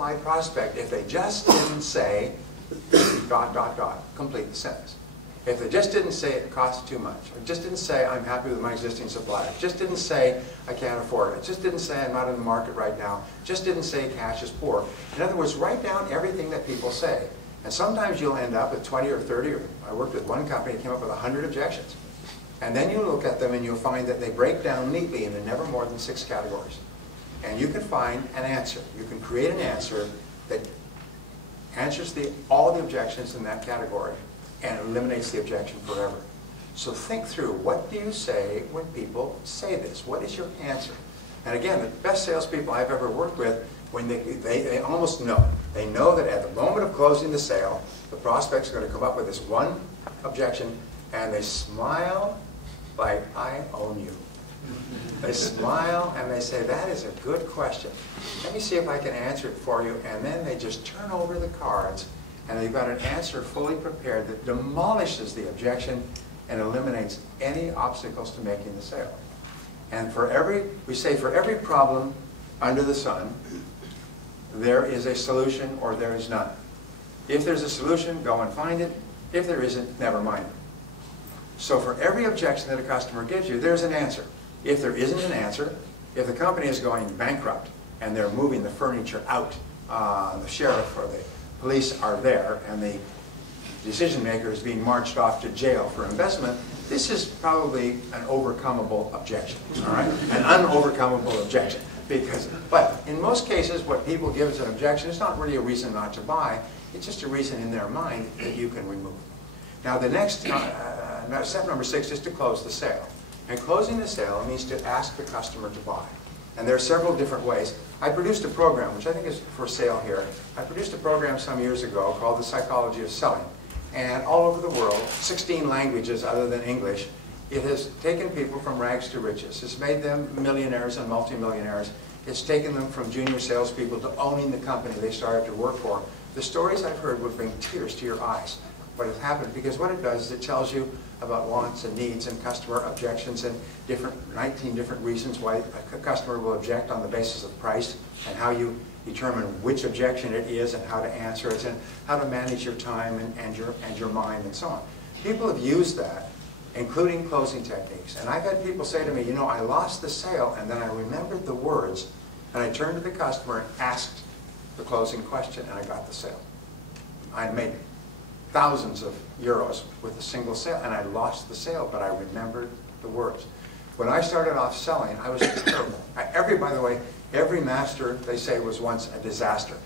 My prospect, if they just didn't say complete the sentence. If they just didn't say it costs too much, or just didn't say I'm happy with my existing supplier, just didn't say I can't afford it, just didn't say I'm not in the market right now, just didn't say cash is poor. In other words, write down everything that people say. And sometimes you'll end up with 20 or 30, or I worked with one company that came up with 100 objections. And then you look at them and you'll find that they break down neatly into never more than 6 categories. And you can find an answer. You can create an answer that answers all the objections in that category and eliminates the objection forever. So think through, what do you say when people say this? What is your answer? And again, the best salespeople I've ever worked with, when they almost know. They know that at the moment of closing the sale, the prospect's going to come up with this one objection, and they smile like, I own you. They smile and they say, that is a good question. Let me see if I can answer it for you. And then they just turn over the cards and they've got an answer fully prepared that demolishes the objection and eliminates any obstacles to making the sale. And we say for every problem under the sun, there is a solution or there is none. If there's a solution, go and find it. If there isn't, never mind it. So for every objection that a customer gives you, there's an answer. If there isn't an answer, if the company is going bankrupt and they're moving the furniture out, the sheriff or the police are there, and the decision maker is being marched off to jail for investment, this is probably an overcomable objection, all right? An unovercomable objection. But in most cases, what people give as an objection is not really a reason not to buy. It's just a reason in their mind that you can remove. Now the next, step number 6 is to close the sale. And closing the sale means to ask the customer to buy. And there are several different ways. I produced a program, which I think is for sale here. I produced a program some years ago called The Psychology of Selling. And all over the world, 16 languages other than English, it has taken people from rags to riches. It's made them millionaires and multimillionaires. It's taken them from junior salespeople to owning the company they started to work for. The stories I've heard would bring tears to your eyes. What has happened, because what it does is it tells you about wants and needs and customer objections and 19 different reasons why a customer will object on the basis of price, and how you determine which objection it is and how to answer it, and how to manage your time and your mind and so on. People have used that, including closing techniques. And I've had people say to me, you know, I lost the sale and then I remembered the words and I turned to the customer and asked the closing question and I got the sale. I made thousands of euros with a single sale, and I lost the sale, but I remembered the words. When I started off selling, I was terrible. By the way, every master, they say, was once a disaster.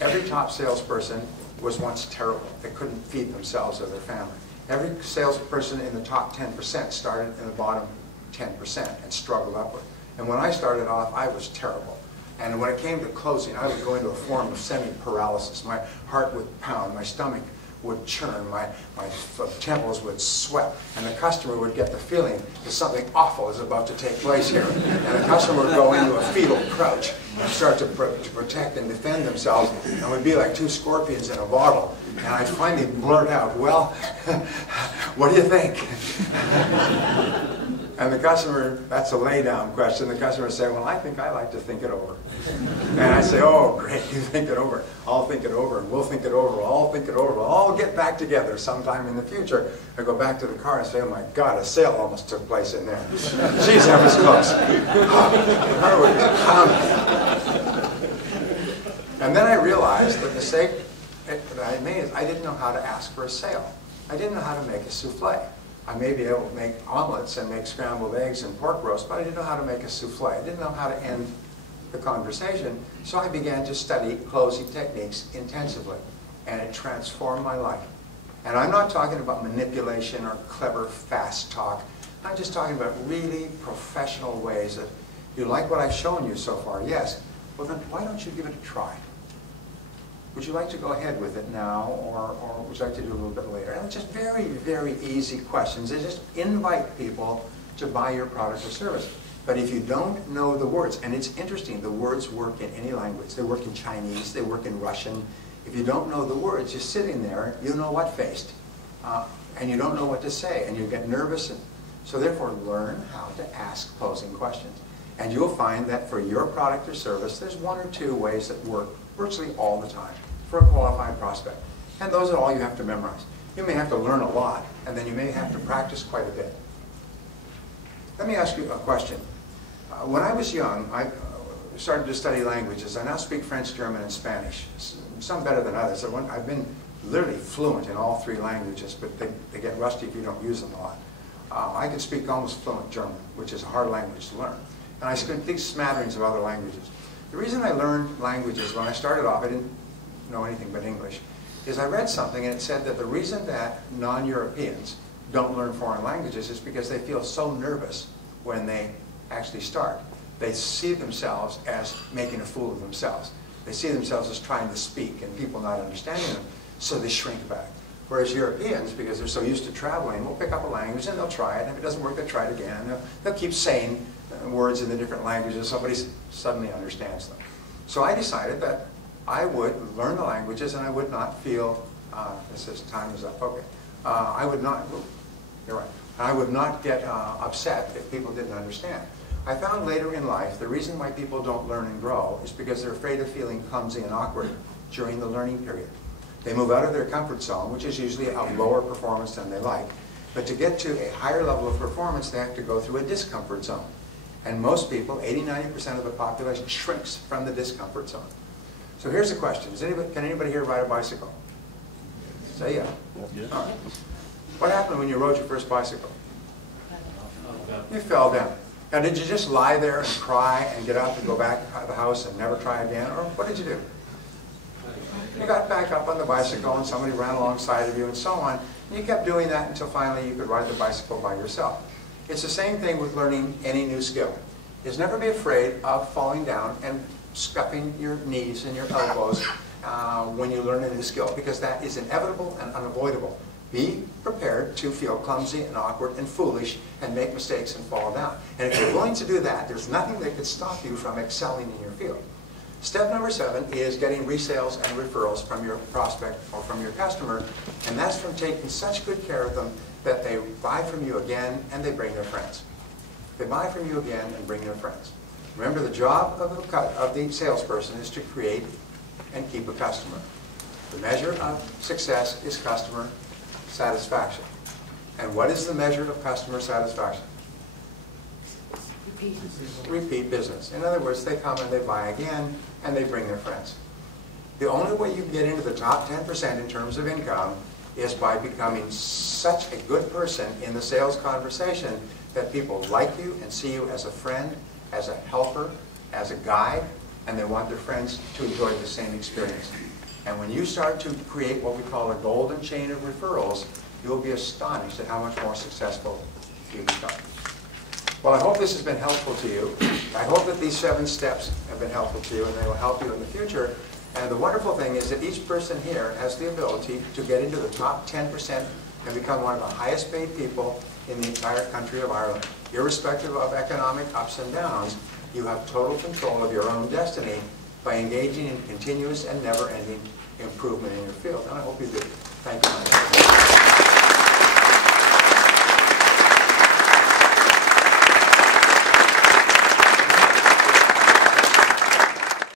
Every top salesperson was once terrible. They couldn't feed themselves or their family. Every salesperson in the top 10% started in the bottom 10% and struggled upward. And when I started off, I was terrible. And when it came to closing, I would go into a form of semi-paralysis. My heart would pound, my stomach would churn, my temples would sweat, and the customer would get the feeling that something awful is about to take place here. And the customer would go into a fetal crouch and start to protect and defend themselves, and would be like 2 scorpions in a bottle. And I'd finally blurt out, well, what do you think? And the customer, that's a lay-down question, the customer would say, well, I think I like to think it over. And I say, oh, great, you think it over. I'll think it over, and we'll think it over, I'll think it over. We'll all get back together sometime in the future. I go back to the car and say, oh my God, a sale almost took place in there. Geez, that was close. And then I realized the mistake that I made is I didn't know how to ask for a sale. I didn't know how to make a souffle. I may be able to make omelets and make scrambled eggs and pork roast, but I didn't know how to make a souffle. I didn't know how to end the conversation, so I began to study closing techniques intensively, and it transformed my life. And I'm not talking about manipulation or clever, fast talk. I'm just talking about really professional ways that you like what I've shown you so far. Yes. Well, then why don't you give it a try? Would you like to go ahead with it now, or would you like to do a little bit later? And it's just very, very easy questions. They just invite people to buy your product or service. But if you don't know the words, and it's interesting, the words work in any language. They work in Chinese, they work in Russian. If you don't know the words, you're sitting there, you know what faced, and you don't know what to say, and you get nervous. And so therefore, learn how to ask closing questions. And you'll find that for your product or service, there's 1 or 2 ways that work virtually all the time for a qualified prospect. And those are all you have to memorize. You may have to learn a lot, and then you may have to practice quite a bit. Let me ask you a question. When I was young, I started to study languages. I now speak French, German, and Spanish. Some better than others. I've been literally fluent in all three languages, but they get rusty if you don't use them a lot. I can speak almost fluent German, which is a hard language to learn. And I speak smatterings of other languages. The reason I learned languages, when I started off, I didn't know anything but English, is I read something and it said that the reason that non-Europeans don't learn foreign languages is because they feel so nervous when they actually start. They see themselves as making a fool of themselves. They see themselves as trying to speak and people not understanding them, so they shrink back. Whereas Europeans, because they're so used to traveling, will pick up a language and they'll try it, and if it doesn't work, they'll try it again. They'll keep saying words in the different languages. Somebody suddenly understands them. So I decided that I would learn the languages and I would not feel, this says time is up, okay. I would not, you're right, I would not get upset if people didn't understand. I found later in life the reason why people don't learn and grow is because they're afraid of feeling clumsy and awkward during the learning period. They move out of their comfort zone, which is usually a lower performance than they like. But to get to a higher level of performance, they have to go through a discomfort zone. And most people, 80–90% of the population, shrinks from the discomfort zone. So here's the question. Can anybody here ride a bicycle? Say yeah. Yes. All right. What happened when you rode your first bicycle? You fell down. Now, did you just lie there and cry and get up and go back out of the house and never try again? Or what did you do? You got back up on the bicycle and somebody ran alongside of you and so on. And you kept doing that until finally you could ride the bicycle by yourself. It's the same thing with learning any new skill. Is never be afraid of falling down and scuffing your knees and your elbows when you learn a new skill, because that is inevitable and unavoidable. Be prepared to feel clumsy and awkward and foolish and make mistakes and fall down. And if you're willing to do that, there's nothing that could stop you from excelling in your field. Step number 7 is getting resales and referrals from your prospect or from your customer, and that's from taking such good care of them that they buy from you again and they bring their friends. They buy from you again and bring their friends. Remember, the job of the salesperson is to create and keep a customer. The measure of success is customer satisfaction. And what is the measure of customer satisfaction? Repeat business. In other words, they come and they buy again and they bring their friends. The only way you can get into the top 10% in terms of income is by becoming such a good person in the sales conversation that people like you and see you as a friend, as a helper, as a guide, and they want their friends to enjoy the same experience. And when you start to create what we call a golden chain of referrals, you'll be astonished at how much more successful you become. Well, I hope this has been helpful to you. I hope that these 7 steps have been helpful to you and they will help you in the future. And the wonderful thing is that each person here has the ability to get into the top 10% and become one of the highest paid people in the entire country of Ireland. Irrespective of economic ups and downs, you have total control of your own destiny by engaging in continuous and never-ending improvement in your field. And I hope you do. Thank you.